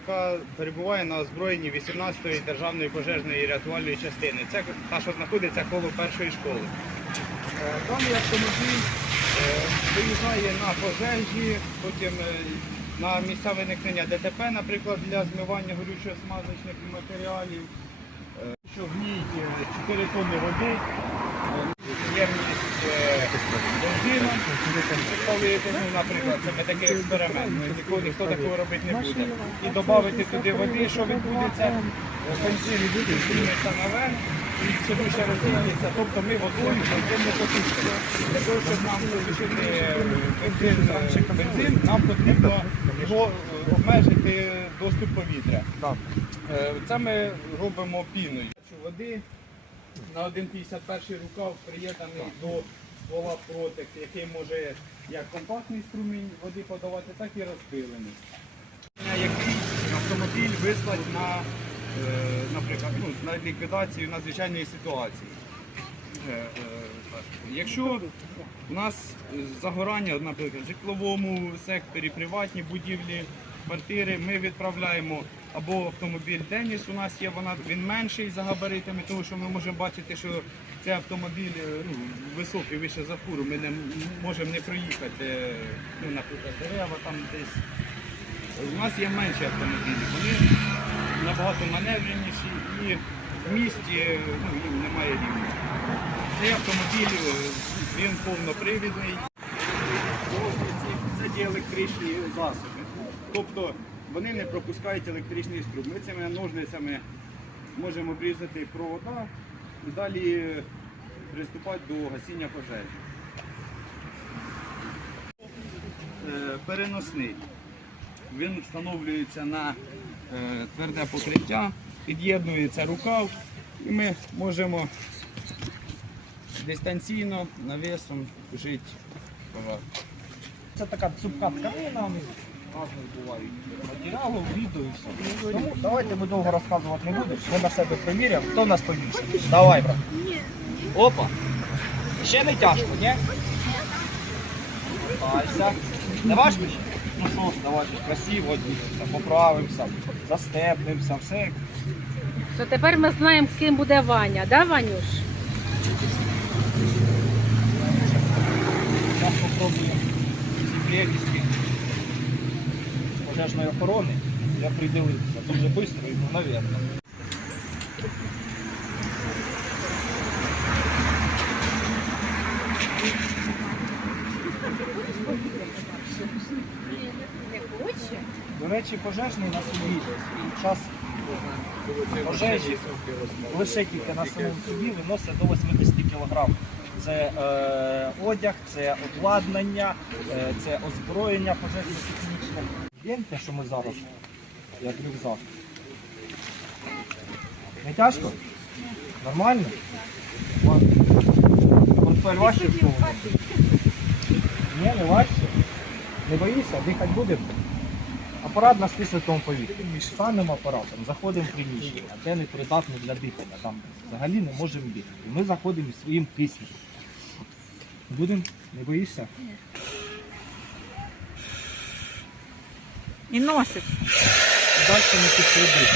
яка перебуває на озброєнні 18-ї державної пожежної рятувальної частини. Це та, що знаходиться коло першої школи. Е, Даний автомобіль е, виїжджає на пожежі, потім е, на місця виникнення ДТП, наприклад, для змивання горючо-смазочних матеріалів. Що в ній е, 4 тонни води, ємність е, бензину, ну, наприклад, це такий експеримент. Ніхто такого робити не буде. І додати туди води, що відбудеться, бензин наверх і ще більше розігнеться. Тобто ми водою бензин не. Для того, щоб нам бензин, нам потрібно е, обмежити доступ повітря. Е, Це ми робимо піною. Води на 1,51 рукав приєднаний до ствола протек, який може як компактний струмінь води подавати, так і розпилений. Який автомобіль вислать на, е, наприклад, ну, на ліквідацію надзвичайної ситуації. Е, е. Якщо у нас загорання, наприклад, в житловому секторі, приватні будівлі, квартири, ми відправляємо або автомобіль Деніс у нас є, вона, він менший за габаритами, тому що ми можемо бачити, що цей автомобіль е, ну, високий, вище за фуру, ми не можемо не проїхати, е, ну, наприклад, дерева там десь. У нас є менші автомобілі, вони набагато маневреніші і в місті е, ну, їм немає рівня. Цей автомобіль він повнопривідний. Це ті електричні засоби. Тобто вони не пропускають електричний струм. Ми цими ножницями можемо обрізати провода і далі приступати до гасіння пожежі. Е, Переносний. Він встановлюється на е, тверде покриття, під'єднується рукав і ми можемо дистанційно навісом жити пожар. Це така цупка тканина, разом бувають матеріалу, відео і все. Тому давайте ми довго розказувати не будемо. Ми на себе приміряємо, хто в нас побільше. Давай, брат. Опа. Ще не тяжко, ні? Пальця. Не важко ще? Ну що ж, давайте красиво одінемося, поправимося, застепнемося, все. як То тепер ми знаємо, ким буде Ваня, да, Ванюш? Зараз попробуємо ці прелісті пожежної охорони. Я придивився дуже швидко і мгновенно. До речі, пожежний на під час пожежі лише тільки на самому собі виносить до 80 кг. Це е, одяг, це обладнання, е, це озброєння пожежно-технічне. Гляньте, що ми зараз, як рюкзак. Не тяжко? Нормально? Портфель важче в? Ні, не важче. Не боїшся, дихати будемо? Апарат на стиснутому повітрі. Між самим апаратом заходимо в приміщення, де не придатне для дихання. Там взагалі не можемо дихати. Ми заходимо своїм киснем. Будемо? Не боїшся? І носить. Далі не підтримуємо.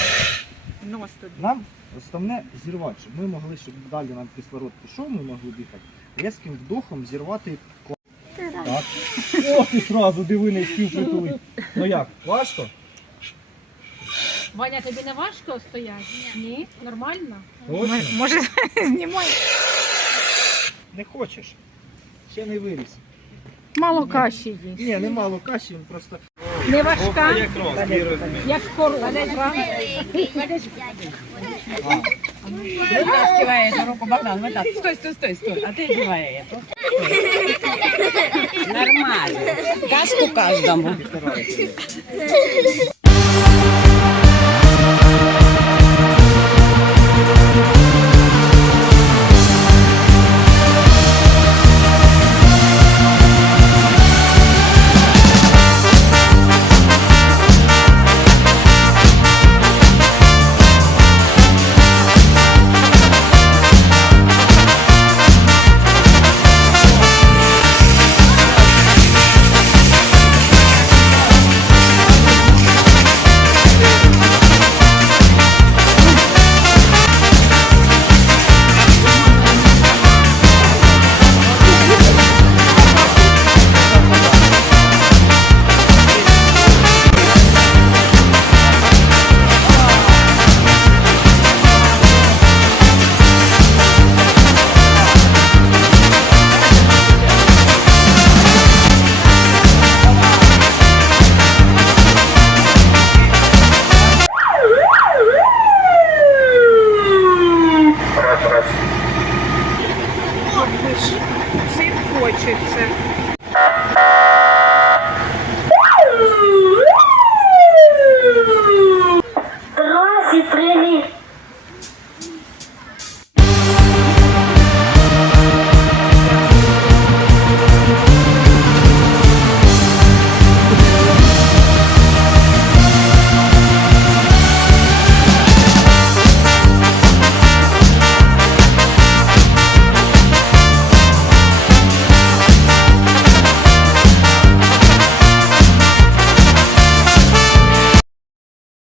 Нос тут. Нам основне зірвати, щоб ми могли, щоб далі нам кислород пішов, ми могли дихати. Різким вдохом зірвати ко- Так. Ох, і сразу диви не спів притулити. Ну як, важко? Ваня, тобі не важко стояти? Ні. Нормально? Точно? Може, знімай. Не хочеш. Ще не виріс. Мало каші є. Ні, не мало каші, він просто. Не важка, Якраз твій розмір. як корова. Ты одеваешь руку Богдан, вот так. Стой, стой, стой, стой. А ты одевай эту. Нормально. Каску каждому.